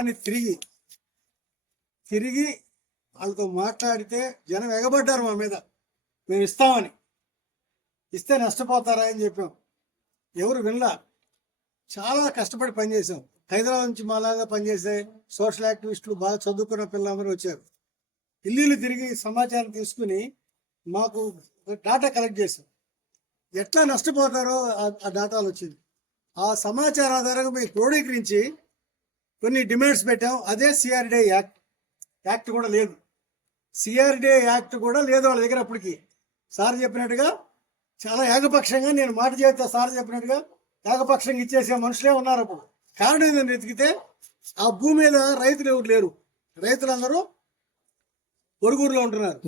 అని తిరిగి తిరిగి వాళ్ళతో మాట్లాడితే జనం ఎగబడ్డారు మా మీద. మేము ఇస్తామని. ఇస్తే నష్టపోతారా అని చెప్పాం. ఎవరు వినలా. చాలా కష్టపడి పనిచేసాం హైదరాబాద్ నుంచి మాలాగా పనిచేసే సోషల్ యాక్టివిస్టులు బాగా చదువుకున్న పిల్లలందరూ వచ్చారు. ఇల్లు తిరిగి సమాచారం తీసుకుని మాకు డాటా కలెక్ట్ చేసాం ఎట్లా నష్టపోతారో ఆ- డాటాలు వచ్చింది. ఆ సమాచారం ఆధారంగా మేము క్రోడీకరించి కొన్ని డిమాండ్స్ పెట్టాం. అదే సిఆర్డే యాక్ట్ యాక్ట్ కూడా లేదు. సిఆర్డే యాక్ట్ కూడా లేదు వాళ్ళ దగ్గర అప్పటికి. సార్ చెప్పినట్టుగా చాలా ఏకపక్షంగా నేను మాట చేస్తా సార్ చెప్పినట్టుగా ఏకపక్షంగా ఇచ్చేసే మనుషులే ఉన్నారు అప్పుడు. కారణం ఏంటంటే వెతికితే ఆ భూమి మీద రైతులు ఎవరు లేరు. రైతులందరూ పొరుగురులో ఉంటున్నారు.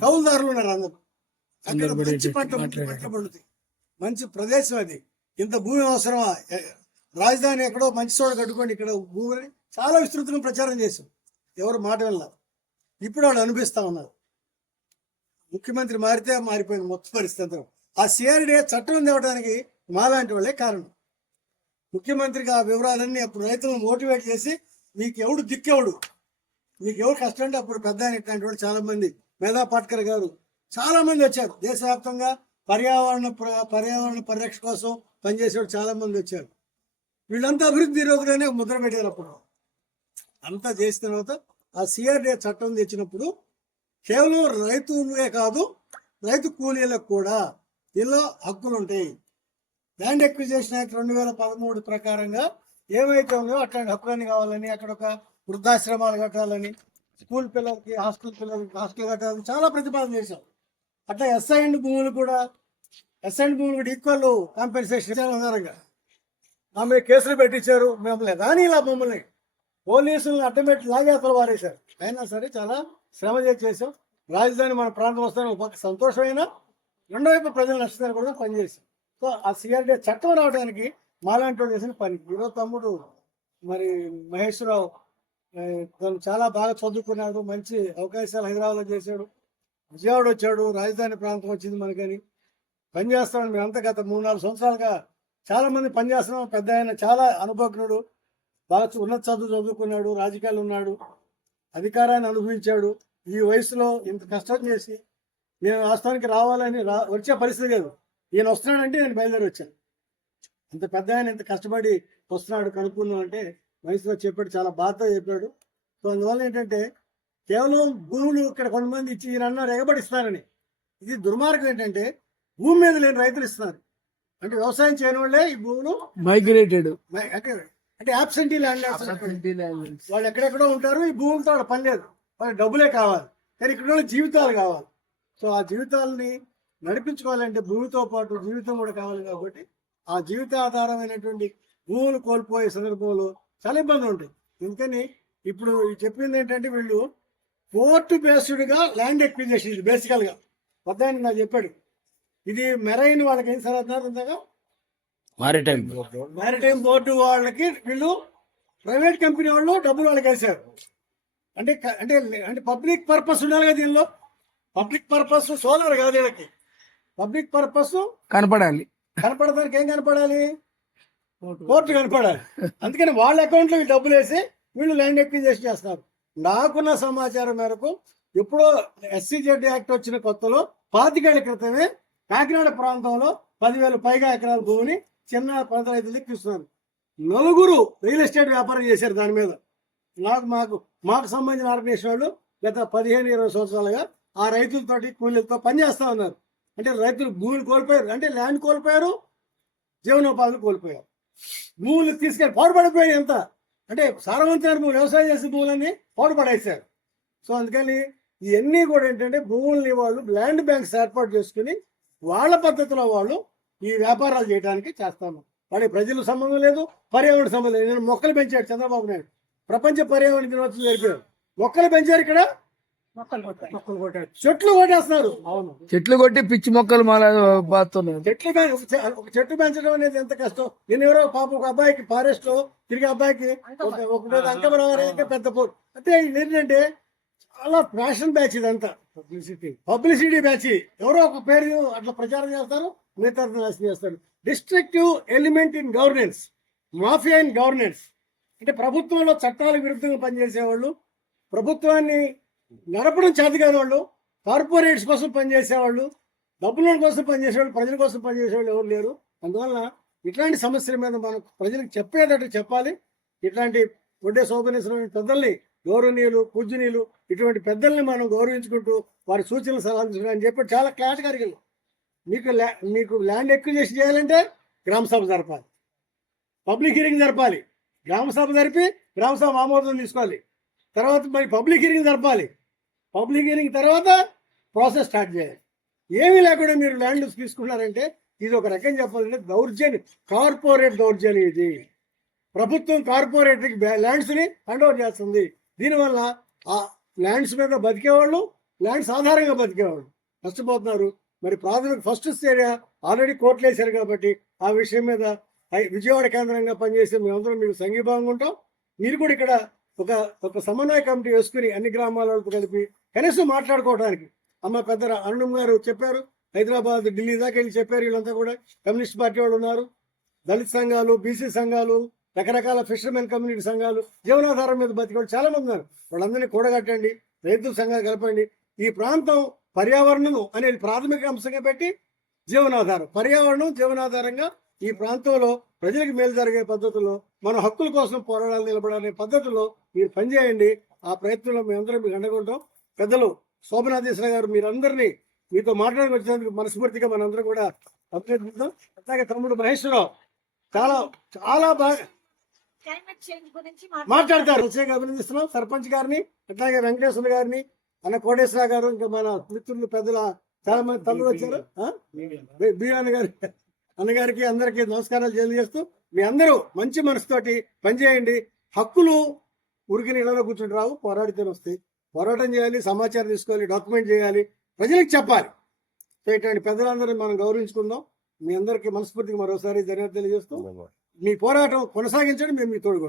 కౌలుదారులు ఉన్నారు అందరూ. అక్కడ మంచి పంట. పంట పండుతుంది మంచి ప్రదేశం అది. ఇంత భూమి అవసరమా? రాజధాని ఎక్కడో మంచి చోట కట్టుకొని ఇక్కడ భూమిని చాలా విస్తృతంగా ప్రచారం చేశాం. ఎవరు మాట వినలేదు. ఇప్పుడు వాళ్ళు అనిపిస్తా ఉన్నారు. ముఖ్యమంత్రి మారితే మారిపోయింది మొత్తం పరిస్థితి ఆ సిఆర్డీ చట్టం తేవడానికి మాలాంటి వాళ్ళే కారణం. ముఖ్యమంత్రికి ఆ వివరాలన్నీ అప్పుడు రైతులను మోటివేట్ చేసి మీకు ఎవడు దిక్కెవడు? మీకు ఎవరు కష్టం అంటే అప్పుడు పెద్ద ఆయన ఇట్లాంటి వాళ్ళు చాలామంది. మేధా పాట్కర్ గారు చాలామంది వచ్చారు. దేశవ్యాప్తంగా పర్యావరణ ప్ర- పర్యావరణ పరిరక్షణ కోసం పనిచేసేవాడు చాలామంది వచ్చారు. వీళ్ళంతా అభివృద్ధి రోజుగానే ముద్ర పెట్టారు అప్పుడు. అంతా చేసిన తర్వాత ఆ సిఆర్డీ చట్టం తెచ్చినప్పుడు కేవలం రైతులే కాదు రైతు కూలీలకు కూడా దీనిలో హక్కులు ఉంటాయి. ల్యాండ్ ఎక్విజేషన్ యాక్ట్ రెండు వేల పదమూడు ప్రకారంగా ఏవైతే ఉన్నాయో అట్లాంటి హక్కులన్నీ కావాలని అక్కడ ఒక వృద్ధాశ్రమాలు కట్టాలని స్కూల్ పిల్లలకి హాస్టల్ పిల్లలకి హాస్టల్ కట్టాలని చాలా ప్రతిపాదన చేశాం. అట్లా ఎస్ఐండ్ భూములు కూడా ఎస్ఐండ్ భూములు కూడా ఈక్వల్ కాంపెన్సేషన్ ఆధారంగా. ఆమె కేసులు పెట్టించారు మిమ్మల్ని రాని ఇలా మమ్మల్ని పోలీసులను అడ్డమెట్టి లాగేతలు వారేశారు. అయినా సరే చాలా శ్రమ చేసాం రాజధాని మన ప్రాంతం వస్తాను ఒక సంతోషమైన రెండో వైపు ప్రజలు నష్టపోయిన కూడా పనిచేసాం సో ఆ సిఆర్డీ చట్టం రావడానికి మాలాంటి వాళ్ళు చేసిన పని. ఈరోజు తమ్ముడు మరి మహేశ్వరరావు తను చాలా బాగా చదువుకున్నాడు మంచి అవకాశాలు హైదరాబాద్లో చేశాడు. విజయవాడ వచ్చాడు రాజధాని ప్రాంతం వచ్చింది మనకని. పని చేస్తామని మేమంతా గత మూడు నాలుగు సంవత్సరాలుగా చాలా మంది పని చేస్తున్నాం. పెద్ద ఆయన చాలా అనుభవజ్ఞుడు. బాగా ఉన్నత చదువు చదువుకున్నాడు. రాజకీయాలు ఉన్నాడు. అధికారాన్ని అనుభవించాడు. ఈ వయసులో ఇంత కష్టం చేసి నేను రాష్ట్రానికి రావాలని రా వచ్చే పరిస్థితి లేదు. ఈయన వస్తున్నాడంటే నేను బయలుదేరి వచ్చాను. ఇంత పెద్ద ఆయన ఇంత కష్టపడి వస్తున్నాడు కనుక్కుందాం అంటే వయసులో చెప్పాడు. చాలా బాధ చెప్పాడు. సో అందువల్ల ఏంటంటే కేవలం భూములు ఇక్కడ కొంతమంది ఇచ్చి ఈయన అన్నారు ఎగబడి ఇది దుర్మార్గం ఏంటంటే భూమి మీద లేని రైతులు ఇస్తున్నారు. అంటే వ్యవసాయం చేయని వాళ్ళే ఈ భూములు మైగ్రేటెడ్ మై- అంటే అంటే యాబ్సెంటీ ల్యాండ్ వాళ్ళు ఎక్కడెక్కడో ఉంటారు ఈ భూములతో వాళ్ళ పని లేదు. వాళ్ళకి డబ్బులే కావాలి. కానీ ఇక్కడ ఉన్న జీవితాలు కావాలి. సో ఆ జీవితాలని నడిపించుకోవాలంటే భూమితో పాటు జీవితం కూడా కావాలి కాబట్టి ఆ జీవిత ఆధారమైనటువంటి భూములు కోల్పోయే సందర్భంలో చాలా ఇబ్బందులు ఉంటాయి అందుకని ఇప్పుడు చెప్పింది ఏంటంటే వీళ్ళు పోర్ట్ బేస్డ్గా ల్యాండ్ ఎక్విజేషన్ బేసికల్గా పెద్ద ఆయన నాకు చెప్పాడు. ఇది మెరైన్ వాళ్ళకి ఏం సరే ఉందాగా మారిటైమ్ మారిటైమ్ బోర్డు వాళ్ళకి వీళ్ళు ప్రైవేట్ కంపెనీ వాళ్ళు డబ్బులు వాళ్ళకి వేశారు. అంటే అంటే అంటే పబ్లిక్ పర్పస్ ఉండాలి కదా దీనిలో? పబ్లిక్ పర్పస్ సోలార్ కాదు వీళ్ళకి. పబ్లిక్ పర్పస్ కనపడాలి. కనపడడానికి ఏం కనపడాలి? కోర్టు కనపడాలి. అందుకని వాళ్ళ అకౌంట్లో డబ్బులు వేసి వీళ్ళు ల్యాండ్ ఎక్విజేషన్ చేస్తున్నారు. నాకున్న సమాచారం మేరకు ఎప్పుడో ఎస్సీజెడ్ యాక్ట్ వచ్చిన కొత్తలో పాతికేళ్ళ క్రితమే కాకినాడ ప్రాంతంలో పదివేల పైగా ఎకరాల భూమిని చిన్న ప్రాంత రైతులు ఎక్కిస్తున్నారు నలుగురు రియల్ ఎస్టేట్ వ్యాపారం చేశారు దాని మీద. నాకు మాకు మాకు సంబంధించిన ఆర్గనైజేషన్ వాళ్ళు గత పదిహేను ఇరవై సంవత్సరాలుగా ఆ రైతులతోటి కూలీలతో పనిచేస్తా ఉన్నారు. అంటే రైతులు భూమిని కోల్పోయారు. అంటే ల్యాండ్ కోల్పోయారు జీవనోపాధులు కోల్పోయారు. భూములు తీసుకెళ్ళి పాడుపడిపోయాయి ఎంత అంటే సారవంతమైన భూములు వ్యవసాయం చేసే భూములన్నీ పాడుపడేశారు. సో అందుకని ఇవన్నీ కూడా ఏంటంటే భూముల్ని వాళ్ళు ల్యాండ్ బ్యాంక్స్ ఏర్పాటు చేసుకుని వాళ్ళ పద్ధతిలో వాళ్ళు ఈ వ్యాపారాలు చేయడానికి చేస్తాను వాళ్ళకి ప్రజలకు సంబంధం లేదు పర్యావరణ సంబంధం లేదు నేను మొక్కలు పెంచాడు చంద్రబాబు నాయుడు ప్రపంచ పర్యావరణ దినోత్సవం జరిపారు మొక్కలు పెంచారు ఇక్కడ మొక్కలు కొట్టారు చెట్లు కొట్టేస్తున్నారు అవును చెట్లు కొట్టి పిచ్చి మొక్కలు బాతున్నారు చెట్లు ఒక చెట్టు పెంచడం అనేది ఎంత కష్టం నేను ఎవరో పాప ఒక అబ్బాయికి ఫారెస్ట్లో తిరిగి అబ్బాయికి ఒక అంకమరావు పెద్ద పోరు అంటే ఏంటంటే అలా ఫ్యాషన్ బ్యాచ్ ఇదంతా. Publicity publicity batch. ఎవరో ఒక పేరు అట్లా ప్రచారం చేస్తారు మిగతా నాశనం చేస్తారు. Destructive element in governance mafia in governance అంటే ప్రభుత్వంలో చట్టాలకు విరుద్ధంగా పనిచేసేవాళ్ళు ప్రభుత్వాన్ని నడపడం చేతకాని వాళ్ళు కార్పొరేట్స్ కోసం పనిచేసేవాళ్ళు డబ్బుల కోసం పనిచేసేవాళ్ళు ప్రజల కోసం పనిచేసేవాళ్ళు ఎవరు లేరు. అందువల్ల ఇట్లాంటి సమస్యల మీద మనం ప్రజలకు చెప్పేటట్టు చెప్పాలి. ఇట్లాంటి ఒడ్డే శోభనేశ్వరం పెద్దల్ని గౌరవనీయులు పూజనీయులు ఇటువంటి పెద్దల్ని మనం గౌరవించుకుంటూ వారి సూచనలు సలహాలు అని చెప్పి చాలా కేటగిరీలు మీకు ల్యా మీకు ల్యాండ్ ఎక్విజేషన్ చేయాలంటే గ్రామ సభ జరపాలి. పబ్లిక్ హీరింగ్ జరపాలి. గ్రామసభ జరిపి గ్రామ సభ ఆమోదం తీసుకోవాలి. తర్వాత మరి పబ్లిక్ హీరింగ్ జరపాలి. పబ్లిక్ హియరింగ్ తర్వాత ప్రాసెస్ స్టార్ట్ చేయాలి. ఏమీ లేకుండా మీరు ల్యాండ్ తీసుకున్నారంటే ఇది ఒక రకం చెప్పాలంటే దౌర్జన్యం కార్పొరేట్ దౌర్జన్యం ఇది. ప్రభుత్వం కార్పొరేటర్కి ల్యాండ్స్ని హ్యాండ్ ఓవర్ చేస్తుంది. దీనివల్ల ఆ ల్యాండ్స్ మీద బతికేవాళ్ళు ల్యాండ్స్ ఆధారంగా బతికేవాళ్ళు. నష్టపోతున్నారు. మరి ప్రాథమిక ఫస్ట్ స్టేజ్ ఆల్రెడీ కోర్టులు వేశారు కాబట్టి ఆ విషయం మీద విజయవాడ కేంద్రంగా పనిచేసే మేమందరం మీకు సంఘీభావంగా ఉంటాం. మీరు కూడా ఇక్కడ ఒక ఒక సమన్వయ కమిటీ వేసుకుని అన్ని గ్రామాలతో కలిపి కనీసం మాట్లాడుకోవడానికి. అమ్మ పెద్ద అరుణం గారు చెప్పారు హైదరాబాద్ ఢిల్లీ దాకా వెళ్ళి చెప్పారు. వీళ్ళంతా కూడా కమ్యూనిస్ట్ పార్టీ వాళ్ళు ఉన్నారు. దళిత సంఘాలు బీసీ సంఘాలు రకరకాల ఫిషర్మెన్ కమ్యూనిటీ సంఘాలు జీవనాధారం మీద బతికే చాలా మంది ఉన్నారు. వాళ్ళందరినీ కూడగట్టండి రైతు సంఘాలు కలపండి. ఈ ప్రాంతం పర్యావరణం అనేది ప్రాథమిక అంశంగా పెట్టి జీవనాధారం. పర్యావరణం జీవనాధారంగా ఈ ప్రాంతంలో ప్రజలకు మేలు జరిగే పద్ధతిలో మన హక్కుల కోసం పోరాడాలి నిలబడాలనే పద్ధతిలో మీరు పనిచేయండి. ఆ ప్రయత్నంలో మేమందరం మీకు అండగొంటాం. పెద్దలు శోభనాథేశ్వర గారు మీరందరినీ మీతో మాట్లాడడానికి వచ్చినందుకు మనస్ఫూర్తిగా మనందరం కూడా అభినందిద్దాం అలాగే తమ్ముడు మహేశ్వరరావు చాలా చాలా బాగా మాట్లాడతారు. ప్రత్యేక అభినందిస్తున్నాం. సర్పంచ్ గారిని అట్లాగే వెంకటేశ్వర గారిని అన్న కోటేశ్వర గారు ఇంకా మన మిత్రులు పెద్దల చాలా మంది తల్లులు వచ్చారు. ఆ? బి- బి అన్నగారి అన్నగారికి అందరికీ నమస్కారాలు తెలియజేస్తూ మీ అందరూ మంచి మనసుతోటి పనిచేయండి. హక్కులు ఉరికి ఇళ్ళలో కూర్చుంటే రావు పోరాడితేనే వస్తాయి పోరాటం చేయాలి సమాచారం తీసుకోవాలి డాక్యుమెంట్ చేయాలి ప్రజలకు చెప్పాలి. సో ఇటువంటి పెద్దలందరూ మనం గౌరవించుకుందాం. మీ అందరికీ మనస్ఫూర్తిగా మరోసారి ధన్యవాదాలు తెలియజేస్తూ మీ పోరాటం కొనసాగించండి మేము మీ తోడుగా